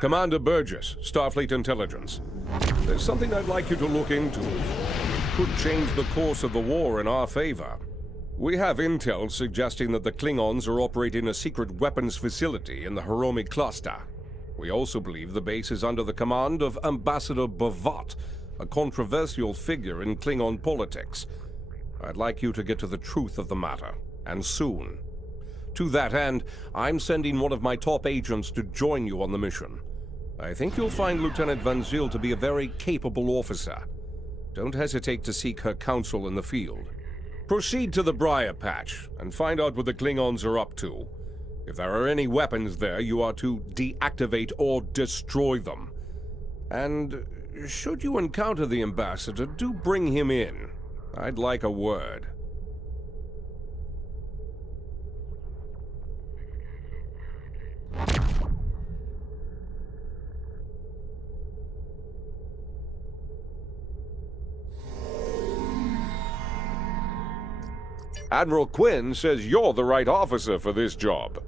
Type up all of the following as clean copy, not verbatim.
Commander Burgess, Starfleet Intelligence. There's something I'd like you to look into. It could change the course of the war in our favor. We have intel suggesting that the Klingons are operating a secret weapons facility in the Hiromi cluster. We also believe the base is under the command of Ambassador Bavat, a controversial figure in Klingon politics. I'd like you to get to the truth of the matter, and soon. To that end, I'm sending one of my top agents to join you on the mission. I think you'll find Lieutenant Van Zyl to be a very capable officer. Don't hesitate to seek her counsel in the field. Proceed to the Briar Patch and find out what the Klingons are up to. If there are any weapons there, you are to deactivate or destroy them. And should you encounter the Ambassador, do bring him in. I'd like a word. Admiral Quinn says you're the right officer for this job.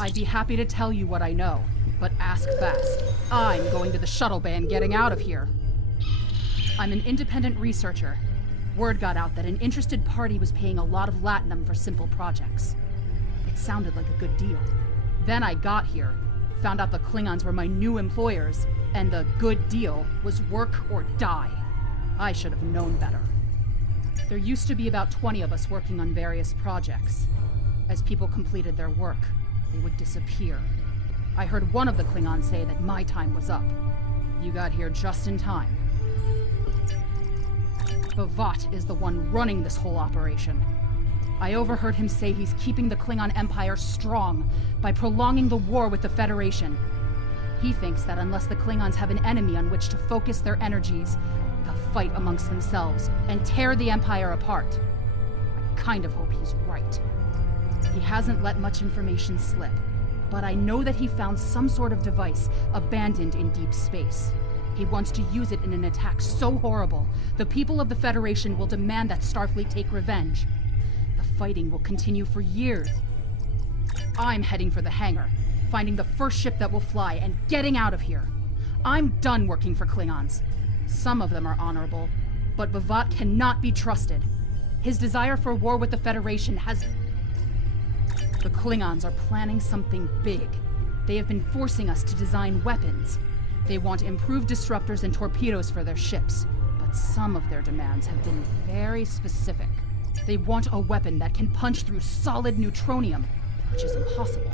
I'd be happy to tell you what I know, but ask fast. I'm going to the shuttle bay and getting out of here. I'm an independent researcher. Word got out that an interested party was paying a lot of latinum for simple projects. It sounded like a good deal. Then I got here, found out the Klingons were my new employers, and the good deal was work or die. I should have known better. There used to be about 20 of us working on various projects. As people completed their work, they would disappear. I heard one of the Klingons say that my time was up. You got here just in time. Bavat is the one running this whole operation. I overheard him say he's keeping the Klingon Empire strong by prolonging the war with the Federation. He thinks that unless the Klingons have an enemy on which to focus their energies, they'll fight amongst themselves and tear the Empire apart. I kind of hope he's right. He hasn't let much information slip, but I know that he found some sort of device abandoned in deep space. He wants to use it in an attack so horrible, the people of the Federation will demand that Starfleet take revenge. The fighting will continue for years. I'm heading for the hangar, finding the first ship that will fly, and getting out of here. I'm done working for Klingons. Some of them are honorable, but Bavat cannot be trusted. His desire for war with the Federation has... The Klingons are planning something big. They have been forcing us to design weapons. They want improved disruptors and torpedoes for their ships, but some of their demands have been very specific. They want a weapon that can punch through solid neutronium, which is impossible.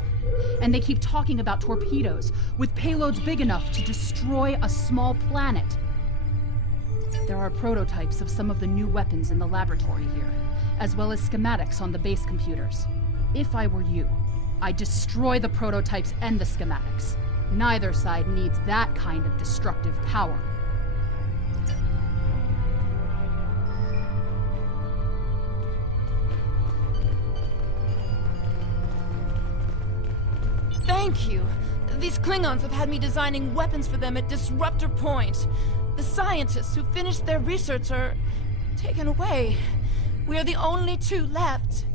And they keep talking about torpedoes with payloads big enough to destroy a small planet. There are prototypes of some of the new weapons in the laboratory here, as well as schematics on the base computers. If I were you, I'd destroy the prototypes and the schematics. Neither side needs that kind of destructive power. Thank you. These Klingons have had me designing weapons for them at Disruptor Point. The scientists who finished their research are taken away. We are the only two left.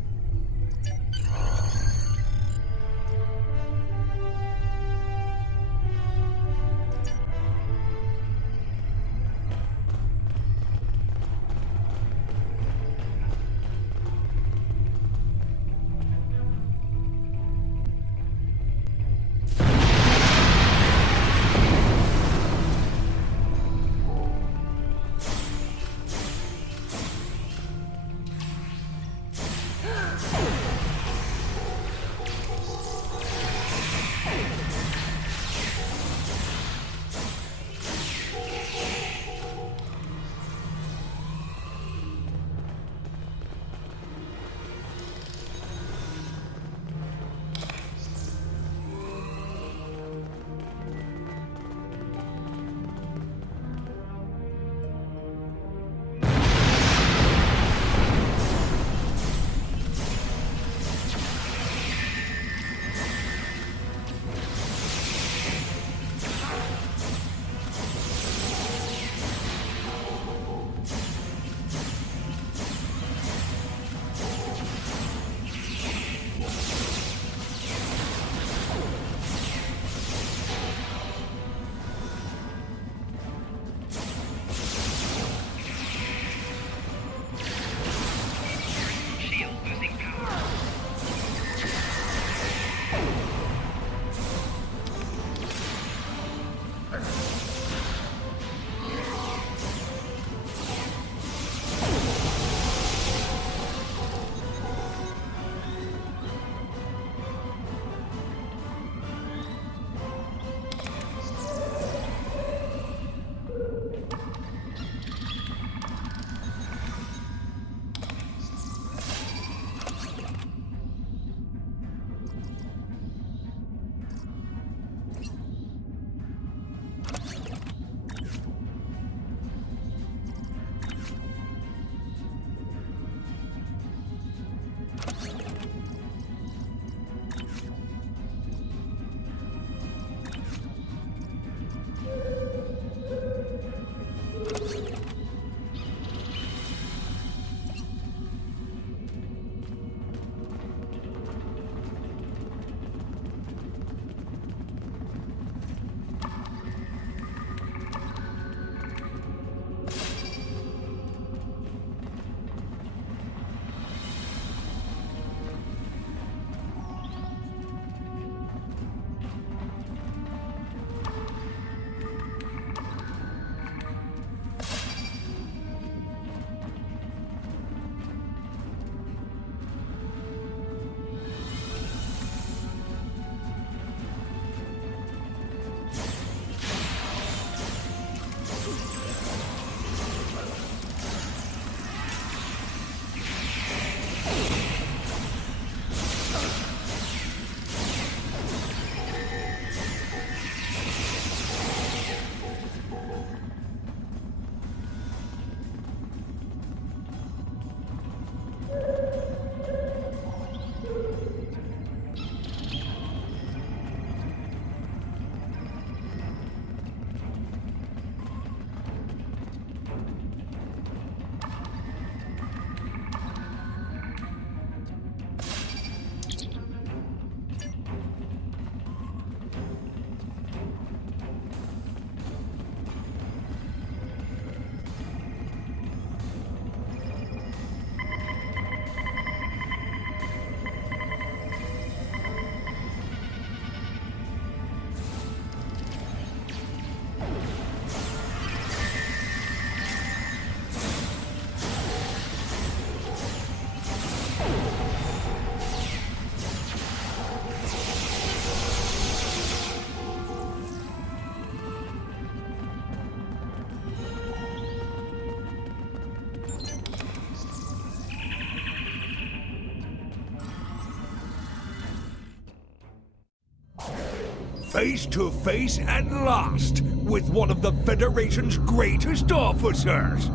face to face at last with one of the Federation's greatest officers.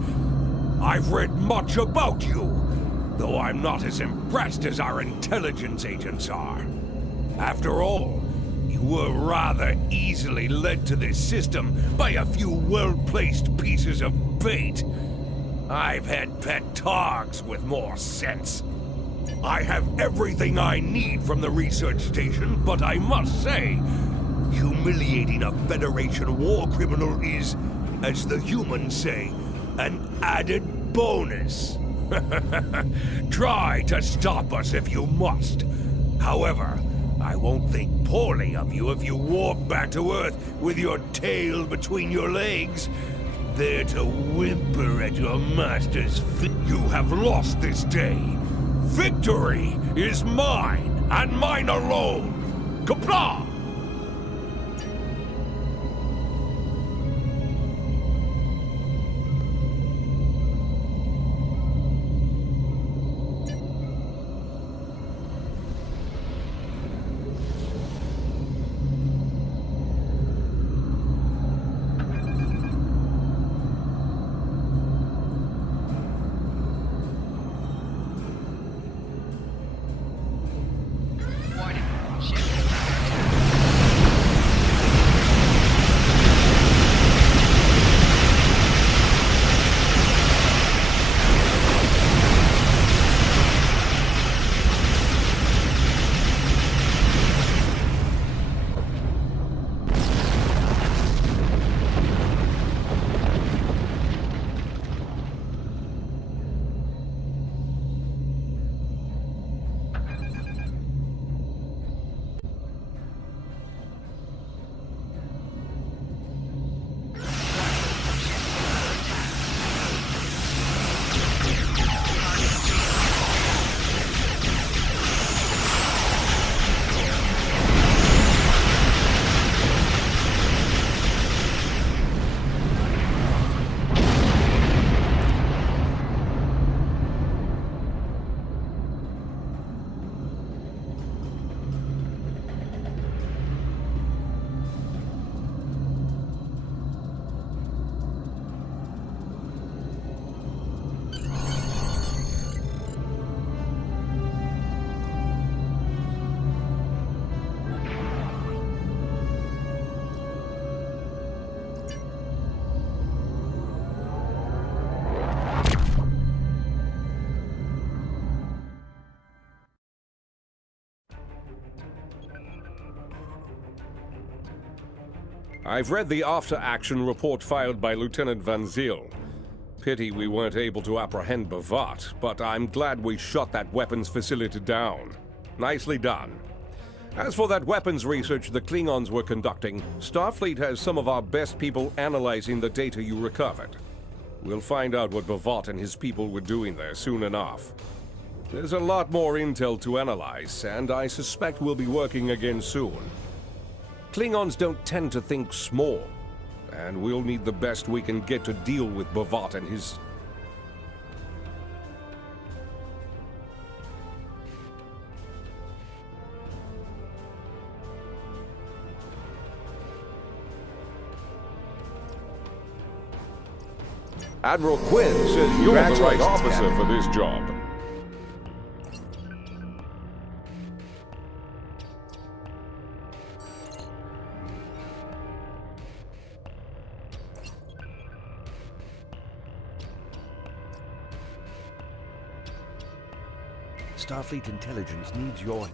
I've read much about you, though I'm not as impressed as our intelligence agents are. After all, you were rather easily led to this system by a few well-placed pieces of bait. I've had pet dogs with more sense. I have everything I need from the research station, but I must say, humiliating a Federation war criminal is, as the humans say, an added bonus. Try to stop us if you must. However, I won't think poorly of you if you warp back to Earth with your tail between your legs, there to whimper at your master's feet. You have lost this day. Victory is mine, and mine alone. Qapla'! I've read the after-action report filed by Lieutenant Van Zyl. Pity we weren't able to apprehend Bavat, but I'm glad we shot that weapons facility down. Nicely done. As for that weapons research the Klingons were conducting, Starfleet has some of our best people analyzing the data you recovered. We'll find out what Bavat and his people were doing there soon enough. There's a lot more intel to analyze, and I suspect we'll be working again soon. Klingons don't tend to think small, and we'll need the best we can get to deal with Bavat and his... Admiral Quinn says You're the right congratulations, officer Captain. for this job. Starfleet intelligence needs your